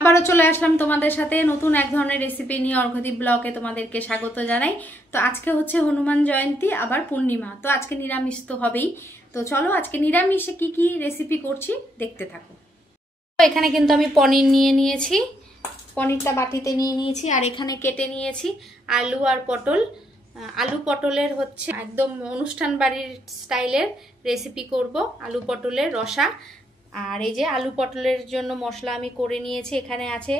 আবারও চলে আসলাম তোমাদের সাথে নতুন এক ধরনের রেসিপি নিয়ে। অর্ঘদীপ ব্লগে তোমাদেরকে স্বাগত জানাই। তো আজকে হচ্ছে হনুমান জয়ন্তী, আবার পূর্ণিমা, তো আজকে নিরামিষ তো হবেই। তো চলো আজকে নিরামিষে কি কি রেসিপি করছি দেখতে থাকো। এখানে কিন্তু আমি পনির নিয়ে নিয়েছি, পনিরটা বাটিতে নিয়ে নিয়েছি। আর এখানে কেটে নিয়েছি আলু আর পটল। আলু পটলের হচ্ছে একদম অনুষ্ঠান বাড়ির স্টাইলের রেসিপি করব, আলু পটলের রসা। আর এই যে আলু পটলের জন্য মশলা আমি করে নিয়েছি। এখানে আছে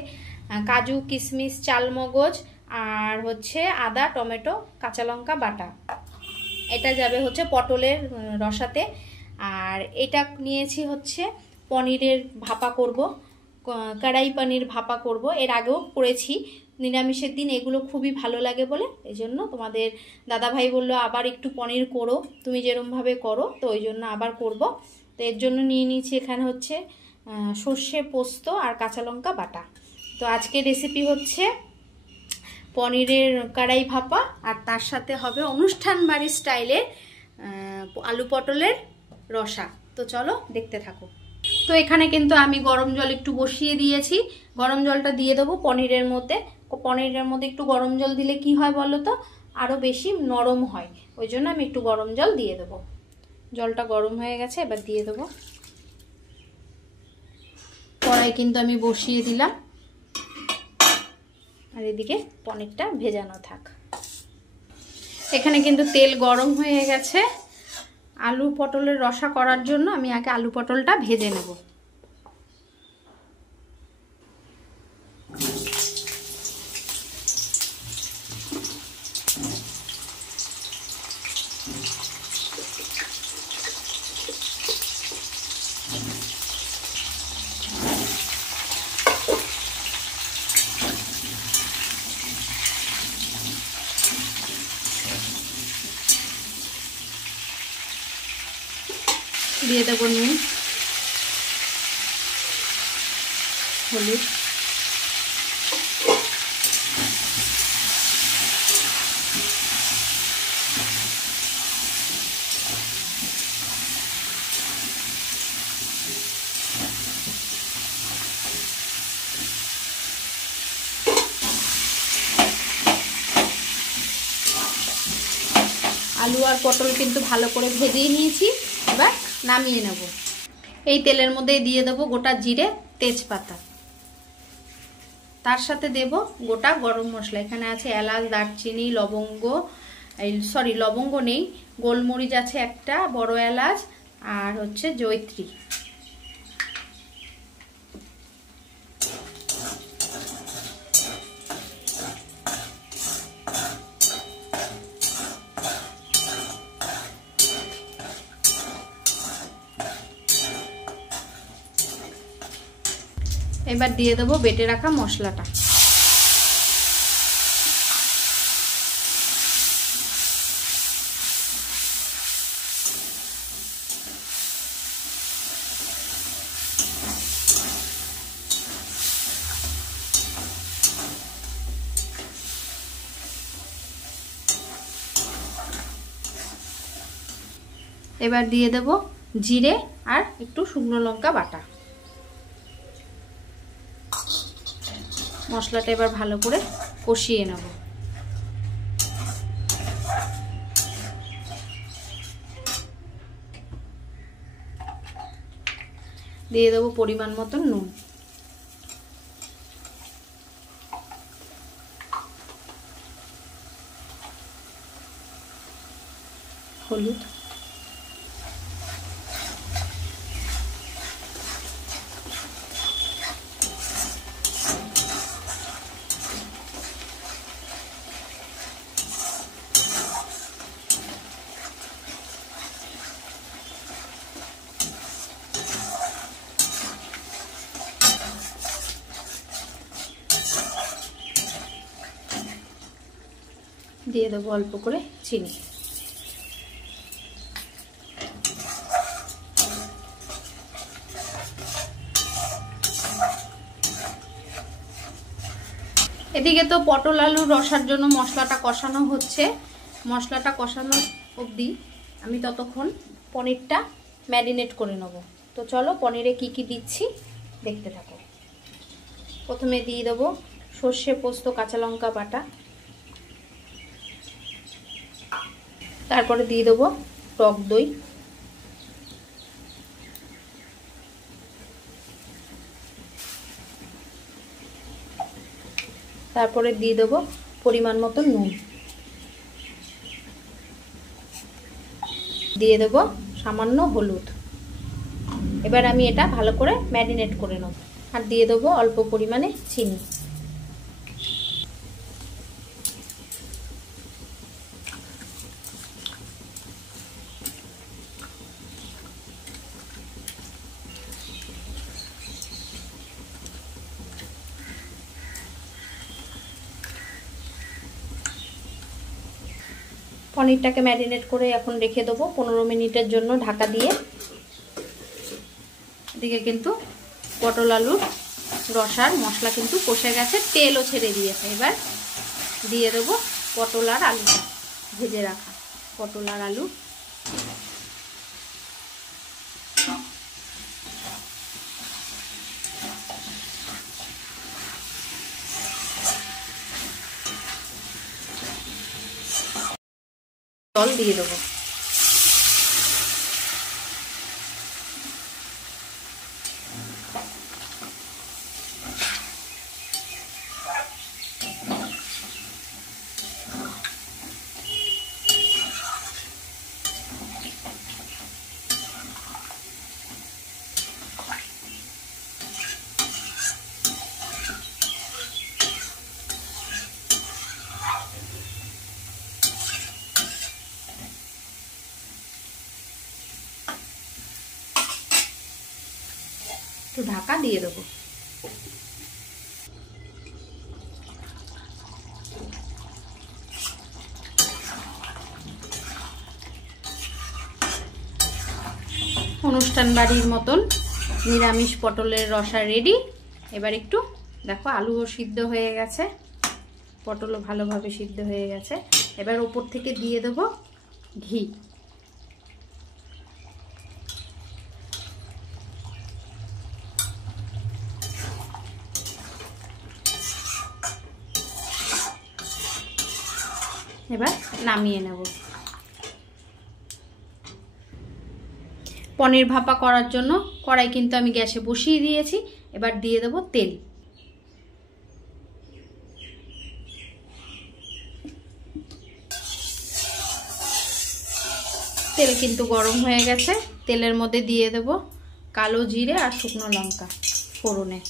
কাজু, কিশমিশ, চালমগজ, আর হচ্ছে আদা, টমেটো, কাঁচা লঙ্কা বাটা। এটা যাবে হচ্ছে পটলের রসাতে। আর এটা নিয়েছি হচ্ছে পনিরের ভাপা করব, কড়াই পনির ভাপা করব। এর আগেও করেছি নিরামিষের দিন, এগুলো খুবই ভালো লাগে বলে এই জন্য তোমাদের দাদাভাই বললো আবার একটু পনির করো, তুমি যেরমভাবে করো, তো ওই জন্য আবার করব। তো এর জন্য নিয়ে নিয়েছি এখানে হচ্ছে সর্ষে, পোস্ত আর কাঁচা লঙ্কা বাটা। তো আজকের রেসিপি হচ্ছে পনিরের কড়াই ভাপা, আর তার সাথে হবে অনুষ্ঠান বাড়ির স্টাইলের আলু পটলের রসা। তো চলো দেখতে থাকো। তো এখানে কিন্তু আমি গরম জল একটু বসিয়ে দিয়েছি। গরম জলটা দিয়ে দেবো পনিরের মধ্যে। পনিরের মধ্যে একটু গরম জল দিলে কি হয় বলো তো, আরও বেশি নরম হয়। ওই জন্য আমি একটু গরম জল দিয়ে দেবো। জলটা গরম হয়ে গেছে, এবার দিয়ে দেবো। কড়াই কিন্তু আমি বসিয়ে দিলাম, আর এদিকে পনিরটা ভেজানো থাক। এখানে কিন্তু তেল গরম হয়ে গেছে। আলু পটলের রসা করার জন্য আমি আগে আলু পটলটা ভেজে নেব। দিয়ে দেবো নুন, হলুদ, আলু আর পটল কিন্তু ভালো করে ভেজে নিয়েছি, এবার নামিয়ে নেব। এই তেলের মধ্যে দিয়ে দেবো গোটা জিরে, তেজপাতা, তার সাথে দেব গোটা গরম মশলা। এখানে আছে এলাচ, দারচিনি, লবঙ্গ, লবঙ্গ নেই, গোলমরিচ আছে একটা, বড় এলাচ, আর হচ্ছে জয়িত্রী। এবার দিয়ে দেবো বেটে রাখা মশলাটা। এবার দিয়ে দেব জিরে আর একটু শুকনো লঙ্কা বাটা। মশলাটা এবার ভালো করে কষিয়ে নেব। দিয়ে দেবো পরিমাণ মতন নুন, হলুদ, দিয়ে দেবো অল্প করে চিনি। এদিকে তো পটল আলু রসার জন্য মশলাটা কষানো হচ্ছে। মশলাটা কষানো অবধি আমি ততক্ষণ পনিরটা ম্যারিনেট করে নেব। তো চলো পনিরে কি কি দিচ্ছি দেখতে থাকো। প্রথমে দিয়ে দেবো সর্ষে পোস্ত কাঁচা লঙ্কা বাটা, তারপরে দিয়ে দেবো টক দই, তারপরে দিয়ে দেবো পরিমাণ মতো নুন, দিয়ে দেবো সামান্য হলুদ। এবার আমি এটা ভালো করে ম্যারিনেট করে নেব। আর দিয়ে দেবো অল্প পরিমাণে চিনি। পনিরটাকে ম্যারিনেট করে এখন রেখে দেবো 15 মিনিটের জন্য ঢাকা দিয়ে। এদিকে কিন্তু পটল আলুর রসার মশলা কিন্তু কষে গেছে, তেলও ছেড়ে দিয়েছে। এবার দিয়ে দেবো পটল আর আলুটা, ভেজে রাখা পটল আর আলু। জল দিয়ে দেবো। একটু ঢাকা দিয়ে দেবো। অনুষ্ঠান বাড়ির মতন নিরামিষ পটলের রসা রেডি। এবার একটু দেখো আলুও সিদ্ধ হয়ে গেছে, পটলও ভালোভাবে সিদ্ধ হয়ে গেছে। এবার ওপর থেকে দিয়ে দেবো ঘি। এবার নামিয়ে নেব। পনির ভাপা করার জন্য কড়াই কিন্তু আমি গ্যাসে বসিয়ে দিয়েছি। এবার দিয়ে দেব তেল। তেল কিন্তু গরম হয়ে গেছে। তেলের মধ্যে দিয়ে দেব কালো জিরে আর শুকনো লঙ্কা ফোড়নে।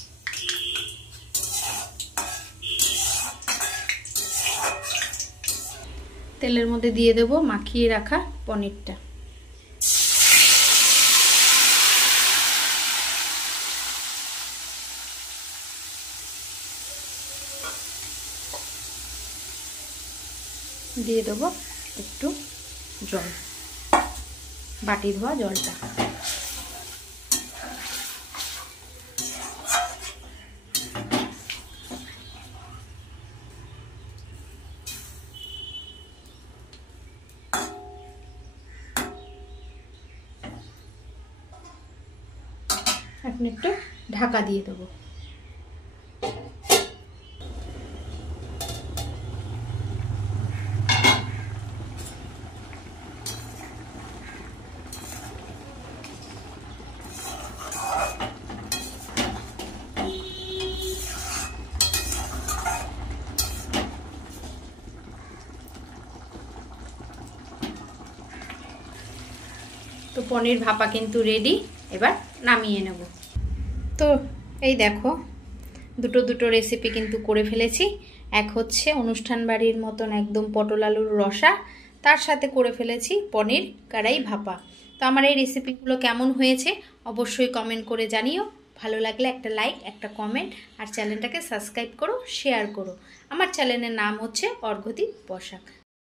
তেলের মধ্যে দিয়ে দেব মাখিয়ে রাখা পনিরটা। দিয়ে দেব একটু জল, বাটি ধোয়া জলটা। এখন একটু ঢাকা দিয়ে দেবো। তো পনির ভাপা কিন্তু রেডি। এবার নামিয়ে নেব। তো এই দেখো দুটো রেসিপি কিন্তু করে ফেলেছি। এক হচ্ছে অনুষ্ঠান বাড়ির মতন একদম পটল আলুর রসা, তার সাথে করে ফেলেছি পনির কড়াই ভাপা। তো আমার এই রেসিপিগুলো কেমন হয়েছে অবশ্যই কমেন্ট করে জানিও। ভালো লাগলে একটা লাইক, একটা কমেন্ট, আর চ্যানেলটাকে সাবস্ক্রাইব করো, শেয়ার করো। আমার চ্যানেলের নাম হচ্ছে অর্ঘদীপ বসাক।